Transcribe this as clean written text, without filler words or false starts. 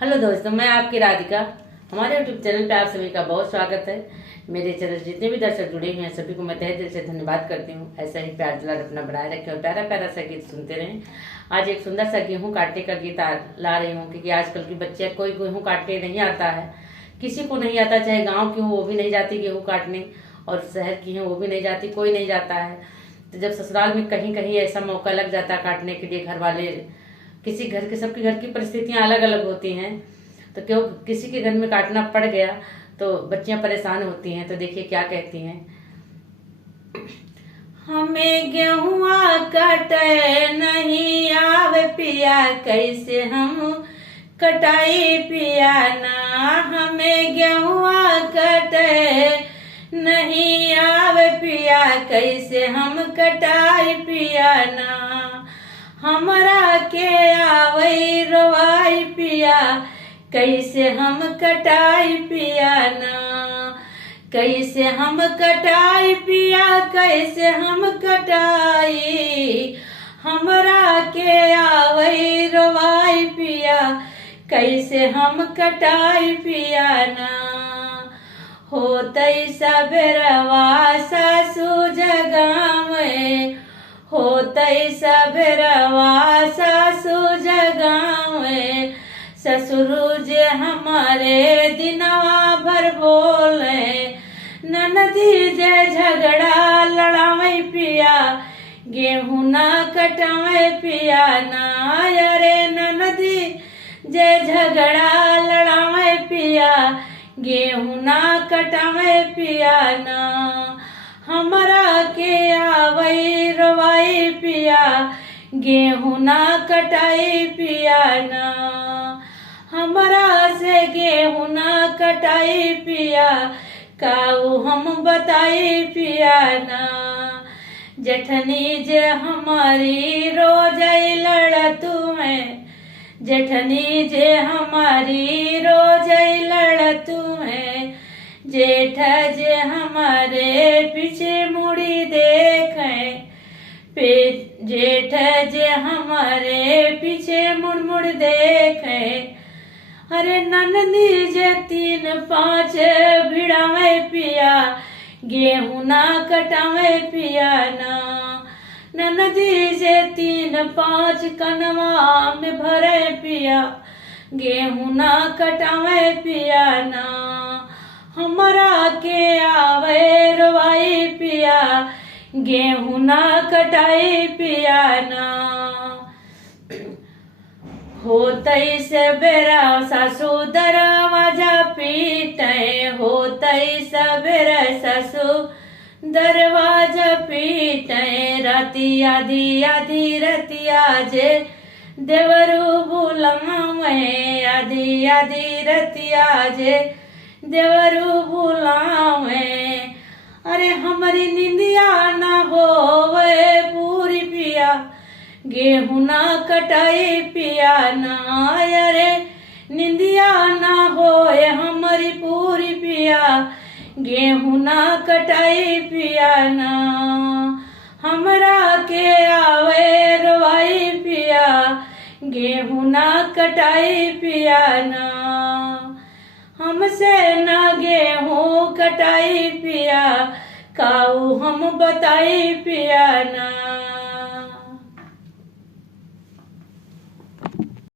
Hello दोस्तों, मैं आपकी राधिका। हमारे यूट्यूब चैनल पे आप सभी का बहुत स्वागत है। मेरे चैनल जितने भी दर्शक जुड़े हुए हैं सभी को मैं तहे दिल से धन्यवाद करती हूँ। ऐसा ही प्यार दुलार अपना बनाए रखें और प्यारा प्यारा सा गीत सुनते रहें। आज एक सुंदर सा गेहूँ काटने का गीत ला रही हूँ, क्योंकि आजकल की बच्चे कोई गेहूँ काटने नहीं आता है। किसी को नहीं आता, चाहे गाँव की हो वो भी नहीं जाती गेहूँ काटने, और शहर की हो वो भी नहीं जाती, कोई नहीं जाता है। तो जब ससुराल में कहीं कहीं ऐसा मौका लग जाता है काटने के लिए, घर वाले किसी घर के सबके घर की परिस्थितियां अलग अलग होती हैं, तो क्यों किसी के घर में काटना पड़ गया तो बच्चियां परेशान होती हैं। तो देखिए क्या कहती हैं। हमें गेहुआ कटे नहीं आवे पिया, कैसे हम कटाई पिया ना। हमें गेहुआ कटे नहीं आवे पिया, कैसे हम कटाई पिया ना। हमरा के आवई रवाई पिया, कैसे हम कटाई पिया ना। कैसे हम कटाई पिया, कैसे हम कटाई। हमरा के आवई रवाई पिया, कैसे हम कटाई पिया ना। होतई सबेरवा सासू जगावे, होतई सबेरवा सासू जगावे। ससुर जे हमारे दिनवा भर बोले, ननदी जे झगड़ा लड़ावे पिया, गेहूं ना कटावे पिया ना। अरे ननदी जे झगड़ा लड़ावे पिया, गेहूं ना कटावे पिया ना। हमरा के आवई रवाई पिया, गेहूं ना कटाई पिया ना। हमरा से गेहूं ना कटाई पिया, काऊ हम बताई पिया ना। जेठनी जे हमारी रोजई लड़तू है, जेठनी जे हमारी रोजई लड़तू है। जेठ जे हमारे पीछे मुड़ी देखें, जेठ जे हमारे पीछे मुड़ मुड़ देखें। अरे ननदी जे 3-5 भिड़ावे पिया, गेहूं ना कटावे पिया ना। ननदी जे 3-5 कनवा में भरे पिया, गेहूं ना कटावे पिया ना। हमरा के आवे रवाई पिया, गेहूं ना कटाई पिया ना। होतई से बेरा सासू दरवाजा पीटे, होतई सबेरा सासू दरवाजा पीटे। राती आधी आधी रतिया जे देवरू बुलावे, आधी आधी रतिया जे देवरू बुलावे। अरे हमारी निंदिया ना होवे पूरी पिया, गेहूं ना कटाई पिया ना। अरे निंदिया ना होए हमारी पूरी पिया, गेहूं ना कटाई पिया ना। हमरा के आवे रवाई पिया, गेहूं ना कटाई पिया ना। हमसे ना गेहूं कटाई पिया, काऊ हम बताई पिया ना।